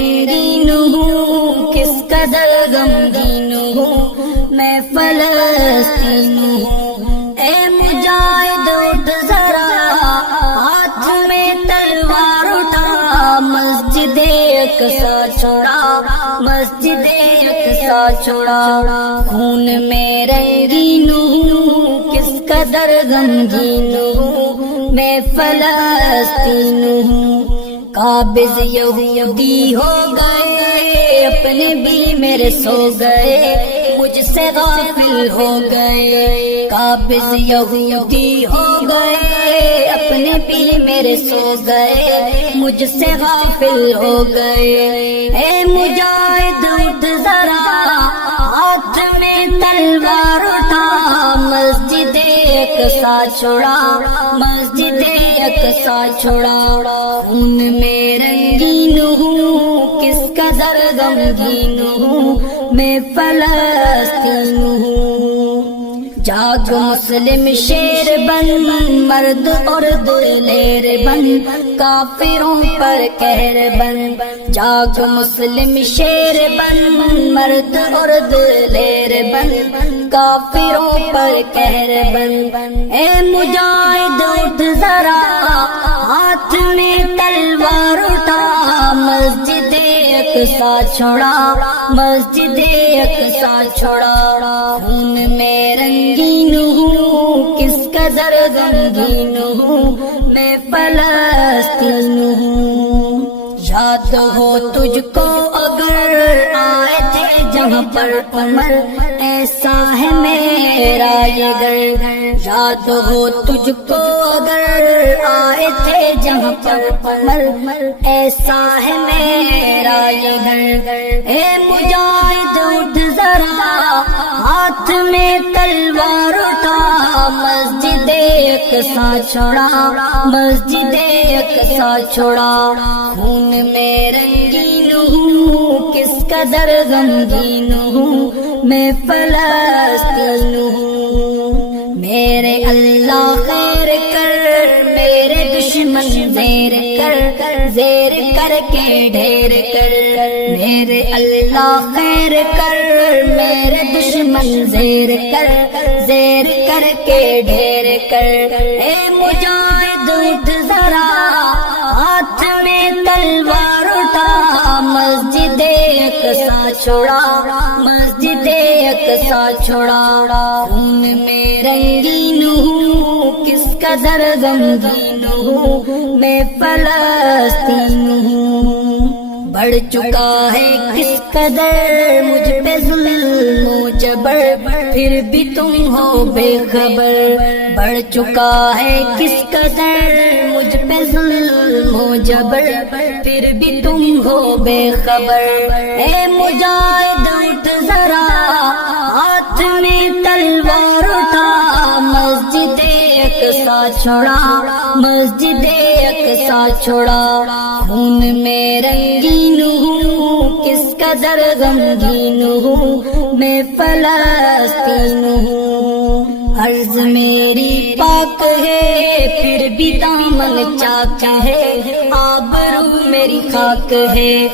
رنگین ہوں، کس قدر غمگین ہوں، میں فلسطین ہوں۔ اے مجاہد اٹھ ذرا، ہاتھ میں تلوار اٹھا، مسجد اقصی چھوڑا، مسجد اقصی چھوڑا۔ خون میں رنگین ہوں، کس قدر غمگین ہوں، میں فلسطین ہوں۔ قابض یہودی ہو گئے، اپنے بھی میرے سو گئے، مجھ سے غافل ہو گئے۔ قابض یہودی ہو گئے، اپنے بھی میرے سو گئے، مجھ سے غافل ہو گئے۔ اے مجاہد اٹھ ذرا، ہاتھ میں تلوار اٹھا، مسجد اقصی چھوڑا، مسجد اقصی چھوڑا۔ خون میں رنگین ہوں، کس قدر غمگین ہوں، میں فلسطین ہوں۔ جاگ مسلم شیر بن، مرد اور دلیر بن، کافروں پر قہر بن۔ جاگ مسلم شیر بن، مرد اور دلیر بن، کافروں پر قہر بن۔ اے مجاہد اٹھ ذرا، ہاتھ میں تلوار اٹھا، مسجد اقصی چھوڑا، مسجد اقصی چھوڑا۔ خون میں رنگین ہوں، کس قدر غمگین ہوں، میں فلسطین ہوں۔ یاد ہو تجھ کو اگر آئے تھے جہاں پر عمر، ایسا ہے میرا یہ گھر۔ یاد ہو تجھ کو اگر آئے تھے جہاں پر عمر، ایسا ہے میرا یہ گھر۔ اے مجاہد اٹھ ذرا، ہاتھ میں تلوار اٹھا، مسجد اقصی چھوڑا، مسجد اقصی چھوڑا۔ خون میں رنگین ہوں، کس قدر غمگین ہوں، میں فلسطین ہوں۔ میرے اللہ خیر کر، میرے دشمن زیر کر، زیر کر کے ڈھیر کر۔ میرے اللہ خیر کر، میرے دشمن زیر کر، زیر کر کے ڈھیر کر۔ اے مجاہد اٹھ ذرا، ہاتھ میں تلوار اٹھا، مسجد اقصی چھوڑا، مسجد اقصی چھوڑا۔ خون میں رنگین ہوں، کس قدر غمگین ہوں، میں فلسطین ہوں۔ بڑھ چکا ہے کس قدر مجھ پہ ظلم و جبر، پھر بھی تم ہو بے خبر۔ بڑھ چکا ہے کس قدر مجھ پہ ظلم و جبر، پھر بھی تم ہو بے خبر۔ اے مجاہد اٹھ ذرا، ہاتھ میں تلوار اٹھا، مسجد اقصی چھوڑا، مسجد اقصی چھوڑا۔ خون میں رنگین ہوں، کس قدر غمگین ہوں، میں فلسطین ہوں۔ عرض میری پاک ہے، پھر بھی دامن چاک ہے، آبرو میری خاک ہے۔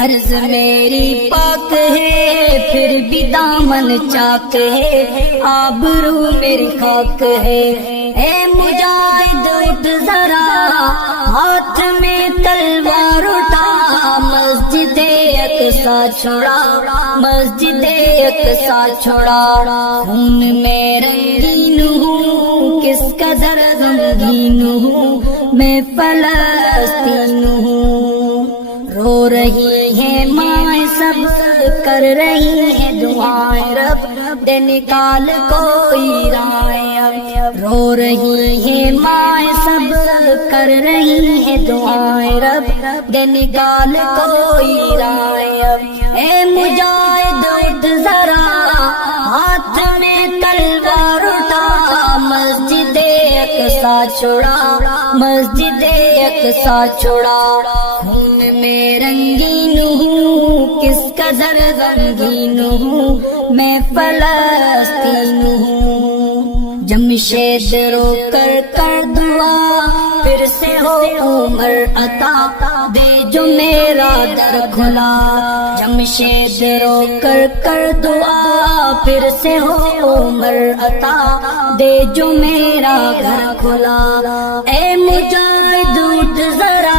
عرض میری پاک ہے، پھر بھی دامن چاک ہے، آبرو میری خاک ہے۔ اے مجاہد اٹھ ذرا، ہاتھ میں تلوار اٹھا، مسجد اقصی چھوڑا، مسجد اقصی چھوڑا۔ خون میں رنگین ہوں، کس قدر غمگین ہوں، میں فلسطین ہوں۔ رو رہی ہیں مائیں سب، کر رہی ہیں دعائیں، رب دے نکال کوئی رائے اب۔ رو رہی ہیں مائیں سب، کر رہی ہیں دعائیں، رب دے نکال کوئی رائے اب۔ اے مجاہد اٹھ ذرا، ہاتھ میں تلوار اٹھا، مسجد اقصی چھوڑا، مسجد اقصی چھوڑا۔ خون میں رنگین ہوں، کس قدر غمگین ہوں، میں فلسطین ہوں۔ جمشید رو کر دعا، پھر سے ہو عمر عطا، دے جو میرا در کھلا، جمشید رو کر دعا پھر سے ہو عمر عطا، دے جو میرا گھر کھلا۔ اے مجاہد اٹھ ذرا،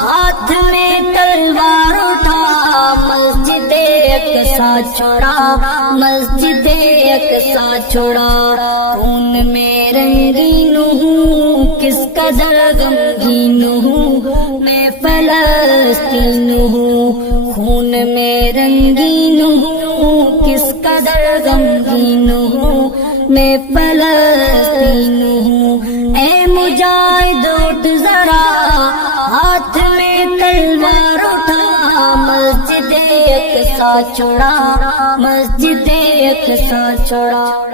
ہاتھ میں تلوار اٹھا، مسجد اقصی چھوڑا، مسجد اقصی چھوڑا۔ خون میں رنگین ہوں، کس قدر غمگین ہوں، میں فلسطین ہوں۔ خون میں رنگین ہوں، کس قدر غمگین ہوں، میں فلسطین ہوں۔ اے مجاہد اٹھ ذرا، ہاتھ میں تلوار اٹھا، مسجد اقصی چھوڑا، مسجد اقصی چھوڑا۔